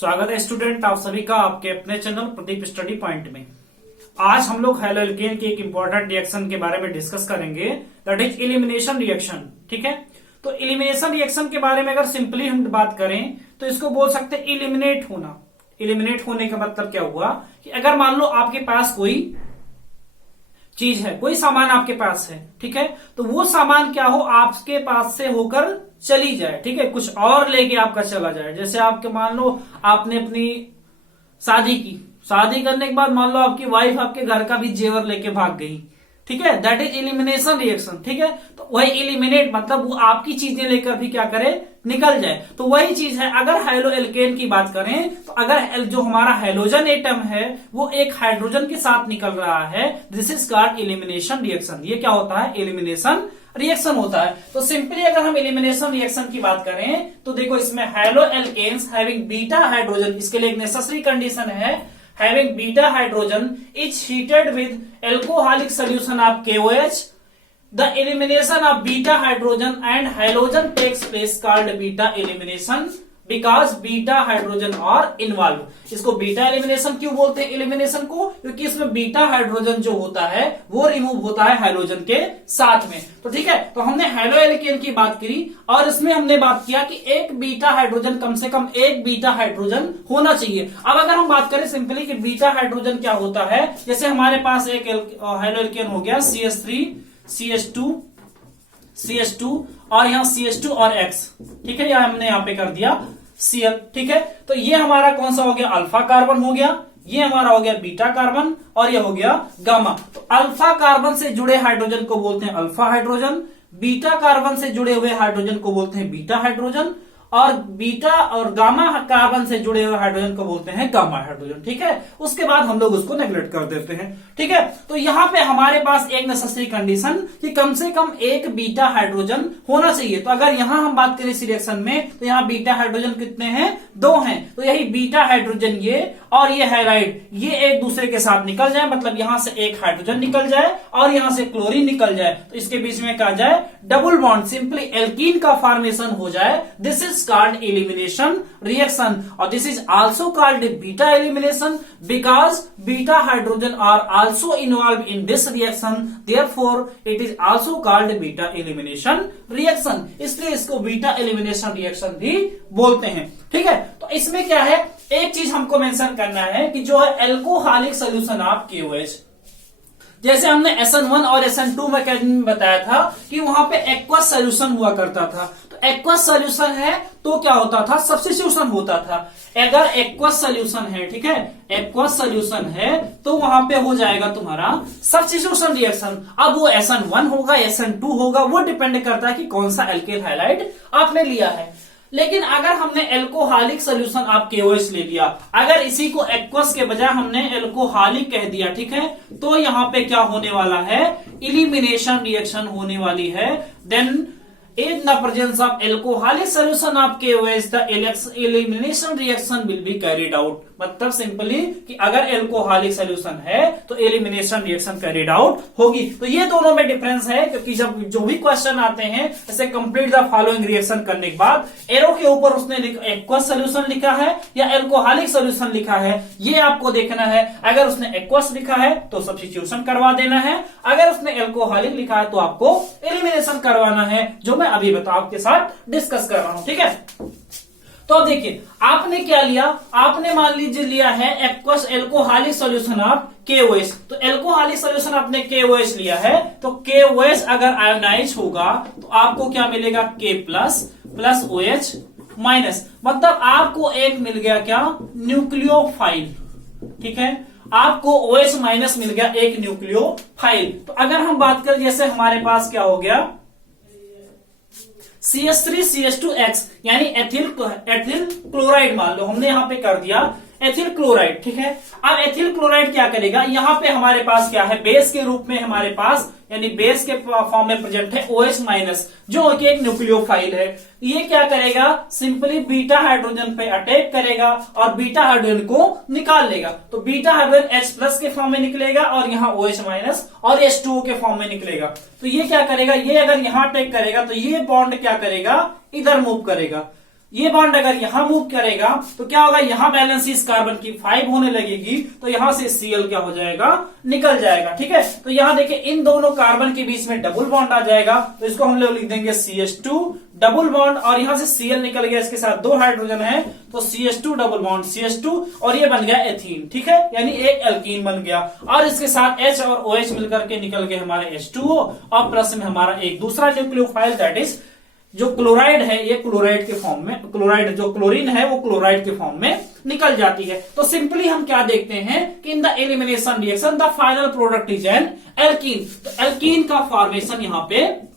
स्वागत है स्टूडेंट आप सभी का आपके अपने चैनल प्रदीप स्टडी पॉइंट में। आज हम लोग हैलो एल्केन के एक इंपॉर्टेंट रिएक्शन के बारे में डिस्कस करेंगे, दैट इज एलिमिनेशन रिएक्शन। ठीक है, तो एलिमिनेशन रिएक्शन के बारे में अगर सिंपली हम बात करें तो इसको बोल सकते हैं एलिमिनेट होना। एलिमिनेट होने का मतलब क्या हुआ कि अगर मान लो आपके पास कोई चीज है, कोई सामान आपके पास है, ठीक है, तो वो सामान क्या हो आपके पास से होकर चली जाए, ठीक है, कुछ और लेके आपका चला जाए। जैसे आपके मान लो आपने अपनी शादी की, शादी करने के बाद मान लो आपकी वाइफ आपके घर का भी जेवर लेके भाग गई, ठीक है, दैट इज एलिमिनेशन रिएक्शन। ठीक है, तो वही एलिमिनेट मतलब वो आपकी चीजें लेकर भी क्या करे, निकल जाए। तो वही चीज है, अगर हैलो एल्केन की बात करें तो अगर जो हमारा हैलोजन एटम है वो एक हाइड्रोजन के साथ निकल रहा है, this is called elimination reaction. ये क्या होता है, एलिमिनेशन रिएक्शन होता है। तो सिंपली अगर हम एलिमिनेशन रिएक्शन की बात करें तो देखो इसमें haloalkanes having beta hydrogen, इसके लिए एक नेसेसरी कंडीशन है, having beta hydrogen is heated with alcoholic solution of KOH, the elimination of beta hydrogen and halogen takes place called beta elimination because beta hydrogen are involved। इसको beta elimination क्यों बोलते हैं elimination को, क्योंकि इसमें beta hydrogen जो होता है वो रिमूव होता है हाइड्रोजन के साथ में। तो ठीक है, तो हमने हैलो एल्केन की बात की और इसमें हमने बात किया कि एक बीटा हाइड्रोजन, कम से कम एक बीटा हाइड्रोजन होना चाहिए। अब अगर हम बात करें सिंपली कि बीटा हाइड्रोजन क्या होता है, जैसे हमारे पास एक हैलो एल्केन हो गया CH3 CH2 और यहाँ CH2 और X, ठीक है, यह हमने यहाँ पे कर दिया Cl। ठीक है, तो ये हमारा कौन सा हो गया, अल्फा कार्बन हो गया, ये हमारा हो गया बीटा कार्बन और ये हो गया गामा। तो अल्फा कार्बन से जुड़े हाइड्रोजन को बोलते हैं अल्फा हाइड्रोजन, बीटा कार्बन से जुड़े हुए हाइड्रोजन को बोलते हैं बीटा हाइड्रोजन, और बीटा और गामा कार्बन से जुड़े हुए हाइड्रोजन को बोलते हैं गामा हाइड्रोजन। ठीक है, उसके बाद हम लोग उसको नेग्लेक्ट कर देते हैं। ठीक है, तो यहां पे हमारे पास एक नेसेसरी कंडीशन कि कम से कम एक बीटा हाइड्रोजन होना चाहिए। तो अगर यहां हम बात करें इस रिएक्शन में तो यहां बीटा हाइड्रोजन कितने हैं, 2 हैं। तो यही बीटा हाइड्रोजन ये और ये हाइड्राइड ये एक दूसरे के साथ निकल जाए, मतलब यहां से एक हाइड्रोजन निकल जाए और यहां से क्लोरीन निकल जाए, तो इसके बीच में क्या जाए, डबल बॉन्ड, सिंपली एल्कीन का फॉर्मेशन हो जाए। This is called elimination reaction or this is also called beta elimination because beta hydrogen are also involved in this reaction, therefore it is also called beta elimination reaction। इसलिए इसको beta elimination reaction भी बोलते हैं। ठीक है, तो इसमें क्या है, एक चीज हमको मेंशन करना है कि जो है एल्कोहलिक सोल्यूशन ऑफ KOH, जैसे हमने SN1 और SN2 में बताया था कि वहां पे एक्वस सोल्यूशन हुआ करता था। तो एक्वस सोल्यूशन है तो क्या होता था, सब्स्टिट्यूशन होता था। अगर एक्वस सोल्यूशन है, ठीक है, एक्वस सोल्यूशन है तो वहां पे हो जाएगा तुम्हारा सब्स्टिट्यूशन रिएक्शन। अब वो SN1 होगा SN2 होगा, वो डिपेंड करता है कि कौन सा एल्केल हाइलाइट आपने लिया है। लेकिन अगर हमने एल्कोहलिक सोल्यूशन ऑफ KOH ले लिया, अगर इसी को एक्वस के बजाय हमने एल्कोहलिक कह दिया, ठीक है, तो यहां पे क्या होने वाला है, एलिमिनेशन रिएक्शन होने वाली है। Then in the presence of alcoholic solution of KOH the elimination reaction will be carried out। मतलब सिंपली कि अगर एल्कोहलिक सोल्यूशन है तो एलिमिनेशन रिएक्शन कैरिड आउट होगी। तो ये दोनों में डिफरेंस है, क्योंकि जब जो भी क्वेश्चन आते हैं जैसे कंप्लीट द फॉलोइंग रिएक्शन करने के बाद एरो के ऊपर उसने एक्वस सोल्यूशन लिखा है या एल्कोहलिक सोल्यूशन लिखा है, ये आपको देखना है। अगर उसने एक्वस लिखा है तो सब्स्टिट्यूशन करवा देना है, अगर उसने एल्कोहलिक लिखा है तो आपको एलिमिनेशन करवाना है, जो मैं अभी आपके साथ डिस्कस कर रहा हूं। ठीक है, तो अब देखिए आपने क्या लिया, आपने मान लीजिए लिया है aqueous alcoholic solution of KOH। तो एल्कोहलिक सोल्यूशन आपने KOH लिया है, तो KOH अगर आयोनाइज होगा तो आपको क्या मिलेगा, K plus plus OH minus, मतलब आपको एक मिल गया क्या, न्यूक्लियोफाइल। ठीक है, आपको OH माइनस मिल गया एक न्यूक्लियोफाइल। तो अगर हम बात करें, जैसे हमारे पास क्या हो गया CH3 CH2X यानी एथिल क्लोराइड, मान लो हमने यहां पे कर दिया एथिल क्लोराइड। ठीक है, अब एथिल क्लोराइड क्या करेगा, यहां पे हमारे पास क्या है, बेस के रूप में हमारे पास यानी बेस के फॉर्म में प्रेजेंट है OH माइनस, जो कि एक न्यूक्लियोफाइल है। ये क्या करेगा, सिंपली बीटा हाइड्रोजन पे अटैक करेगा और बीटा हाइड्रोजन को निकाल लेगा। तो बीटा हाइड्रोजन H प्लस के फॉर्म में निकलेगा और यहाँ OH माइनस और H2O के फॉर्म में निकलेगा। तो ये क्या करेगा, ये अगर यहाँ अटैक करेगा तो ये बॉन्ड क्या करेगा, इधर मूव करेगा। ये बॉन्ड अगर यहां मूव करेगा तो क्या होगा, यहां बैलेंस इस कार्बन की 5 होने लगेगी, तो यहां से Cl क्या हो जाएगा, निकल जाएगा। ठीक है, तो यहां देखिए इन दोनों कार्बन के बीच में डबल बॉन्ड आ जाएगा, तो इसको हम लोग लिख देंगे CH2 डबल बॉन्ड, और यहां से Cl निकल गया, इसके साथ 2 हाइड्रोजन है तो CH2 डबल बॉन्ड CH2, और ये बन गया एथीन। ठीक है, यानी एक एल्कीन बन गया, और इसके साथ H और OH मिलकर के निकल गए हमारे H2O, और प्लस में हमारा एक दूसरा न्यूक्लियोफाइल दैट इज जो क्लोराइड है, ये क्लोराइड के फॉर्म में, क्लोराइड जो क्लोरीन है वो क्लोराइड के फॉर्म में निकल जाती है। तो सिंपली हम क्या देखते हैं कि in the elimination reaction the final product is an alkene. तो एल्कीन का फॉर्मेशन यहां पे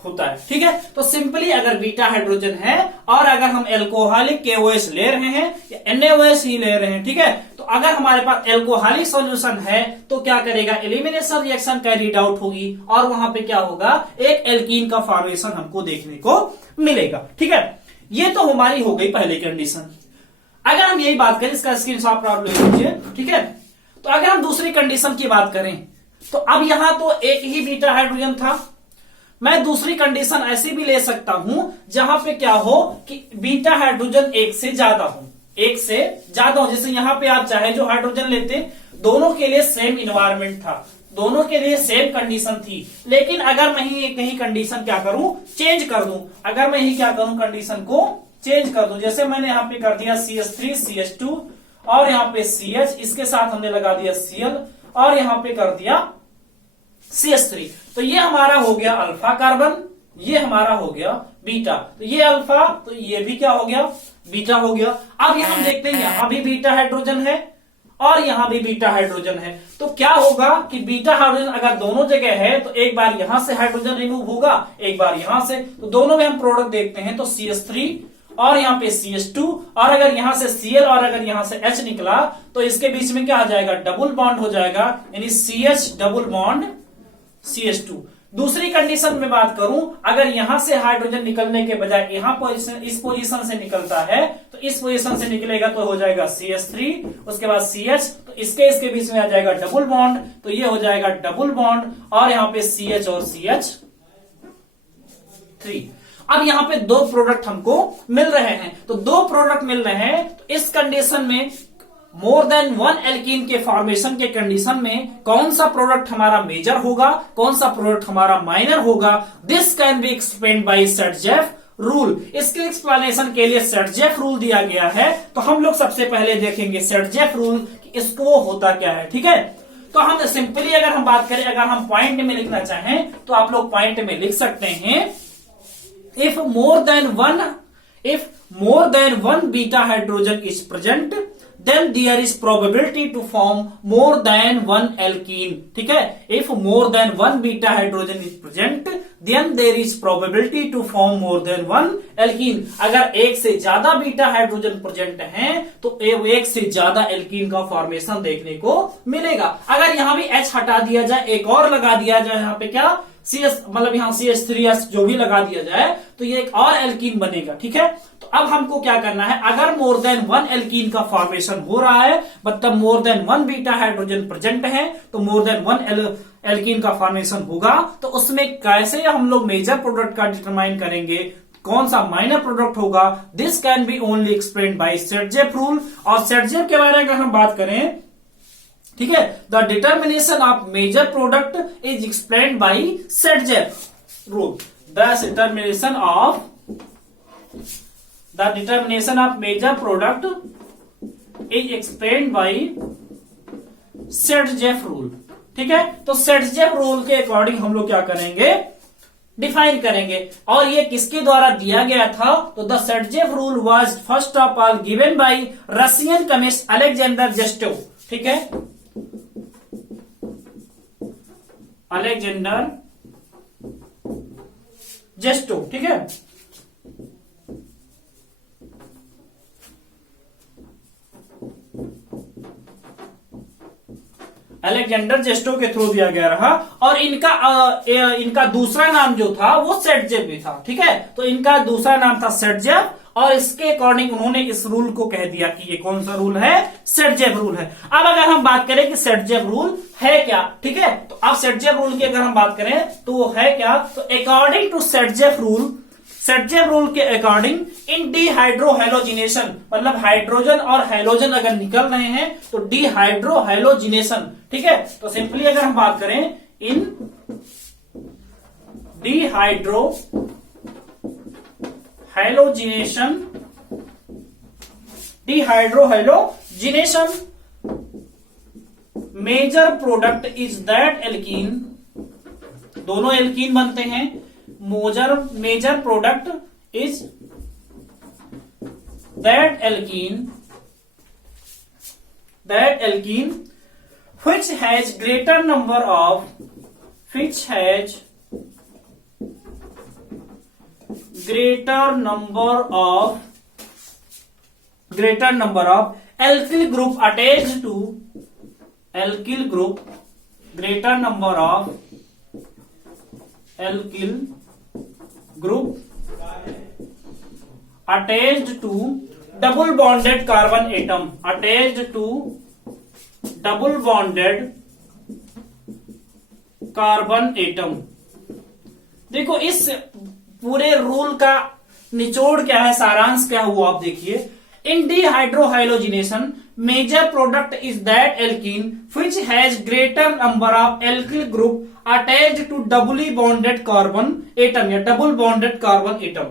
होता है। ठीक है, तो सिंपली अगर बीटा हाइड्रोजन है और अगर हम एल्कोहलिक KOH ले रहे हैं या NaOH ही ले रहे हैं, ठीक है, तो अगर हमारे पास एल्कोहलिक सॉल्यूशन है तो क्या करेगा, एलिमिनेशन रिएक्शन कैरीड आउट होगी और वहां पे क्या होगा, एक एल्कीन का फॉर्मेशन हमको देखने को मिलेगा। ठीक है, ये तो हमारी हो गई पहली कंडीशन। अगर हम यही बात करें, इसका स्क्रीनशॉट आप ले लीजिए। ठीक है, तो अगर हम दूसरी कंडीशन की बात करें तो अब यहां तो एक ही बीटा हाइड्रोजन था, मैं दूसरी कंडीशन ऐसी भी ले सकता हूं जहां पे क्या हो कि बीटा हाइड्रोजन एक से ज्यादा हो, एक से ज्यादा हो। जैसे यहां पे आप चाहे जो हाइड्रोजन लेते, दोनों के लिए सेम इन्वायरमेंट था, दोनों के लिए सेम कंडीशन थी, लेकिन अगर मैं ही कहीं कंडीशन क्या करूं, चेंज कर दूं, अगर मैं ही क्या करूं, कंडीशन को चेंज कर दूं, जैसे मैंने यहां पे कर दिया CH3 CH2 और यहां पे CH, इसके साथ हमने लगा दिया Cl और यहां पे कर दिया CH3, तो ये हमारा हो गया अल्फा कार्बन, ये हमारा हो गया बीटा, तो ये अल्फा, तो ये भी क्या हो गया, बीटा हो गया। अब यहां हम देखते हैं यहां भी बीटा हाइड्रोजन है और यहां भी बीटा हाइड्रोजन है, तो क्या होगा कि बीटा हाइड्रोजन अगर दोनों जगह है तो एक बार यहां से हाइड्रोजन रिमूव होगा, एक बार यहां से, तो दोनों में हम प्रोडक्ट देखते हैं तो CH3 और यहां पे CH2, और अगर यहां से Cl और अगर यहां से H निकला तो इसके बीच में क्या आ जाएगा, डबल बॉन्ड हो जाएगा, यानी CH डबल बॉन्ड CH2। दूसरी कंडीशन में बात करूं, अगर यहां से हाइड्रोजन निकलने के बजाय यहां पोजीशन, इस पोजीशन से निकलता है तो इस पोजीशन से निकलेगा तो हो जाएगा CH3, उसके बाद CH, तो इसके बीच में आ जाएगा डबल बॉन्ड, तो ये हो जाएगा डबल बॉन्ड और यहां पे CH और CH3। अब यहां पे दो प्रोडक्ट हमको मिल रहे हैं, तो दो प्रोडक्ट मिल रहे हैं, तो इस कंडीशन में मोर देन वन एल्कीन के फॉर्मेशन के कंडीशन में कौन सा प्रोडक्ट हमारा मेजर होगा, कौन सा प्रोडक्ट हमारा माइनर होगा, this can be explained by Saytzeff rule. इसके एक्सप्लेनेशन के लिए सेटजेफ रूल दिया गया है, तो हम लोग सबसे पहले देखेंगे सेटजेफ रूल कि इसको होता क्या है। ठीक है, तो हम सिंपली अगर हम बात करें, अगर हम पॉइंट में लिखना चाहें तो आप लोग पॉइंट में लिख सकते हैं, if more than one beta hydrogen is present then there is probability to form more than one alkene। ठीक है, if more than one beta hydrogen is present then there is probability to form more than one alkene। अगर एक से ज्यादा beta hydrogen present हैं तो एक से ज्यादा एल्कीन का फॉर्मेशन देखने को मिलेगा। अगर यहां भी H हटा दिया जाए, एक और लगा दिया जाए, यहां पे क्या CS, मतलब यहां CH3S जो भी लगा दिया जाए तो ये एक और एल्कीन बनेगा। ठीक है, तो अब हमको क्या करना है, अगर मोर देन वन एल्कीन का फॉर्मेशन हो रहा है, मतलब more than one beta hydrogen present है, तो मोर देन वन एल्कीन का फॉर्मेशन होगा, तो उसमें कैसे हम लोग मेजर प्रोडक्ट का डिटरमाइन करेंगे, कौन सा माइनर प्रोडक्ट होगा, this can be only explained by Saytzeff rule. और सेटजेफ के बारे में अगर हम बात करें, ठीक है, the determination of major product is explained by Saytzeff rule. The determination of major product is explained by Saytzeff rule. ठीक है, तो सेटजेफ रूल के अकॉर्डिंग हम लोग क्या करेंगे, डिफाइन करेंगे, और ये किसके द्वारा दिया गया था, तो the Saytzeff rule was first of all given by Russian chemist Alexander Zaitsev. ठीक है, अलेक्जेंडर जेस्टोव। ठीक है, अलेक्जेंडर जेस्टोव के थ्रू दिया गया रहा, और इनका दूसरा नाम जो था वो सेटजेफ भी था। ठीक है, तो इनका दूसरा नाम था सेटजेफ, और इसके अकॉर्डिंग उन्होंने इस रूल को कह दिया कि ये कौन सा रूल है, सेटजेफ रूल है। अब अगर हम बात करें कि सेटजेफ रूल है क्या, ठीक है, तो अब सेटजेफ रूल की अगर हम बात करें तो वो है क्या, तो according to Saytzeff rule Saytzeff rule के अकॉर्डिंग इन डिहाइड्रोहैलोजिनेशन, मतलब हाइड्रोजन और हैलोजन अगर निकल रहे हैं तो डिहाइड्रोहैलोजिनेशन, ठीक है। तो सिंपली अगर हम बात करें in dehydrohalogenation, major product is that alkene, दोनों एल्कीन बनते हैं, major product is that alkene which has greater number of alkyl group attached to alkyl group, greater number of alkyl group attached to double bonded carbon atom, attached to double bonded carbon atom. देखो इस पूरे rule का निचोड़ क्या है, सारांश क्या हुआ, आप देखिए। In dehydrohalogenation major product is that alkene which has greater number of alkyl group attached to doubly bonded carbon atom या डबल बॉन्डेड कार्बन एटम।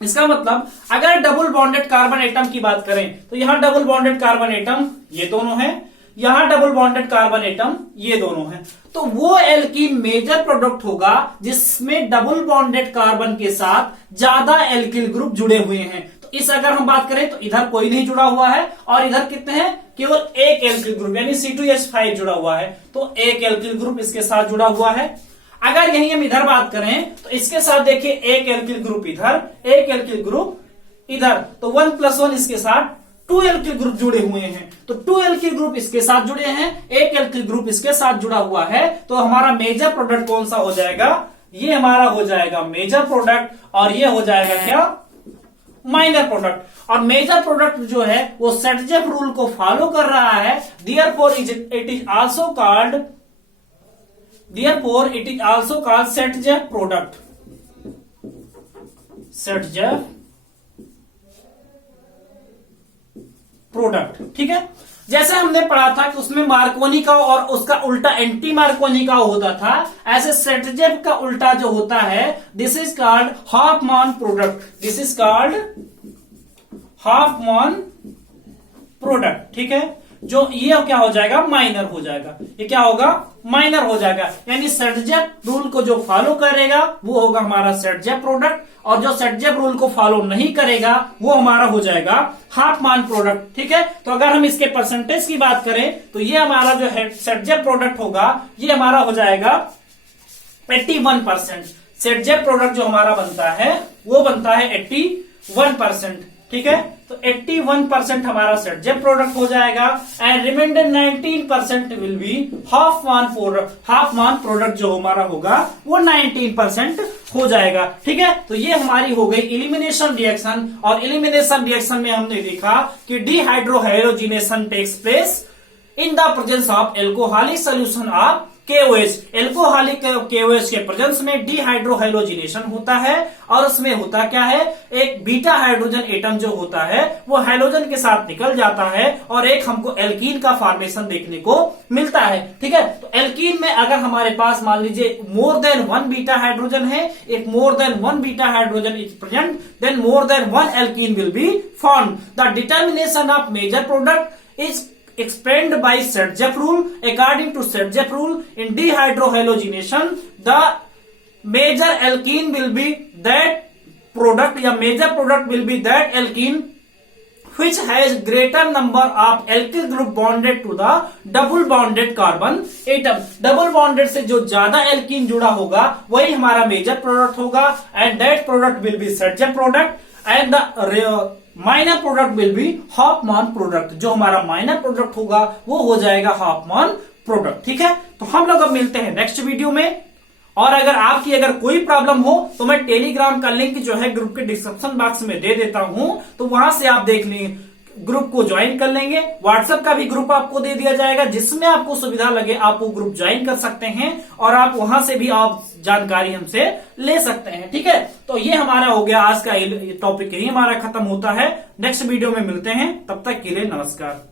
इसका मतलब अगर डबल बॉन्डेड कार्बन एटम की बात करें तो यहां डबल बॉन्डेड कार्बन एटम ये दोनों है, यहां डबल बॉन्डेड कार्बन एटम ये दोनों है, तो वो एल्कीन मेजर प्रोडक्ट होगा जिसमें डबल बॉन्डेड कार्बन के साथ ज्यादा एल्किल ग्रुप जुड़े हुए हैं। तो इस अगर हम बात करें तो इधर कोई नहीं जुड़ा हुआ है और इधर कितने हैं, केवल एक एल्किल ग्रुप यानी C2H5 जुड़ा हुआ है, तो एक एल्किल ग्रुप इसके साथ जुड़ा हुआ है। अगर यही हम इधर बात करें तो इसके साथ देखिए एक एल्किल ग्रुप इधर, एक एल्किल ग्रुप इधर, तो 1+1 इसके साथ 2 एल्किल ग्रुप जुड़े हुए हैं, तो 2 एल्किल ग्रुप इसके साथ जुड़े हैं, एक एल्किल ग्रुप इसके साथ जुड़ा हुआ है, तो हमारा मेजर प्रोडक्ट कौन सा हो जाएगा, ये हमारा हो जाएगा मेजर प्रोडक्ट और ये हो जाएगा क्या, माइनर प्रोडक्ट। और मेजर प्रोडक्ट जो है वो सेटजेप रूल को फॉलो कर रहा है, therefore it is also called Saytzeff product, Saytzeff product, ठीक है। जैसे हमने पढ़ा था कि उसमें मार्कोनी का और उसका उल्टा एंटी मार्कोनी का होता था, ऐसे सेटजेप का उल्टा जो होता है this is called Hofmann product, this is called Hofmann product, ठीक है। जो ये क्या हो जाएगा, माइनर हो जाएगा, ये क्या होगा, माइनर हो जाएगा, यानी सेटजेप रूल को जो फॉलो करेगा वो होगा हमारा सेटजेप प्रोडक्ट, और जो सेटजेप रूल को फॉलो नहीं करेगा वो हमारा हो जाएगा हॉफमैन प्रोडक्ट, ठीक है। तो अगर हम इसके परसेंटेज की बात करें तो ये हमारा जो है सेटजेप प्रोडक्ट होगा ये हमारा हो जाएगा 81%। सेटजेप प्रोडक्ट जो हमारा बनता है वो बनता है 81%, ठीक है। तो 81% हमारा सेटजेप प्रोडक्ट हो जाएगा and remainder 19% will be Hofmann product जो हमारा होगा वो 19% हो जाएगा, ठीक है। तो ये हमारी हो गई इलिमिनेशन रिएक्शन, और इलिमिनेशन रिएक्शन में हमने देखा कि dehydrohalogenation takes place in the presence of alcoholic solution of KOH। Alcoholic KOH के प्रेजेंस में डिहाइड्रोहाइलोजिनेशन होता है, और उसमें होता क्या है, एक बीटा हाइड्रोजन एटम जो होता है वो हाइड्रोजन के साथ निकल जाता है और एक हमको एल्कीन का फॉर्मेशन देखने को मिलता है, ठीक है। तो एल्कीन में अगर हमारे पास मान लीजिए मोर देन 1 बीटा हाइड्रोजन है, एक more than 1 beta hydrogen is present, then more than 1 alkene will be formed. The determination of major product is explained by Sergev rule. According to Sergev rule, in dehydrohalogenation, the major alkene will be that product, या major product will be that alkene which has greater number of alkyl group bonded to the double bonded carbon atom. double bonded से जो ज्यादा alkene जुड़ा होगा वही हमारा major product होगा, and that product will be Sergev product, and the minor product will be Hofmann product. जो हमारा माइनर प्रोडक्ट होगा वो हो जाएगा हॉफमैन प्रोडक्ट, ठीक है। तो हम लोग अब मिलते हैं नेक्स्ट वीडियो में, और अगर आपकी अगर कोई प्रॉब्लम हो तो मैं टेलीग्राम का लिंक जो है ग्रुप के डिस्क्रिप्शन बॉक्स में दे देता हूं, तो वहां से आप देख लें, ग्रुप को ज्वाइन कर लेंगे। व्हाट्सएप का भी ग्रुप आपको दे दिया जाएगा, जिसमें आपको सुविधा लगे आप वो ग्रुप ज्वाइन कर सकते हैं और आप वहां से भी आप जानकारी हमसे ले सकते हैं। ठीक है, तो ये हमारा हो गया आज का टॉपिक, यही हमारा खत्म होता है। नेक्स्ट वीडियो में मिलते हैं, तब तक के लिए नमस्कार।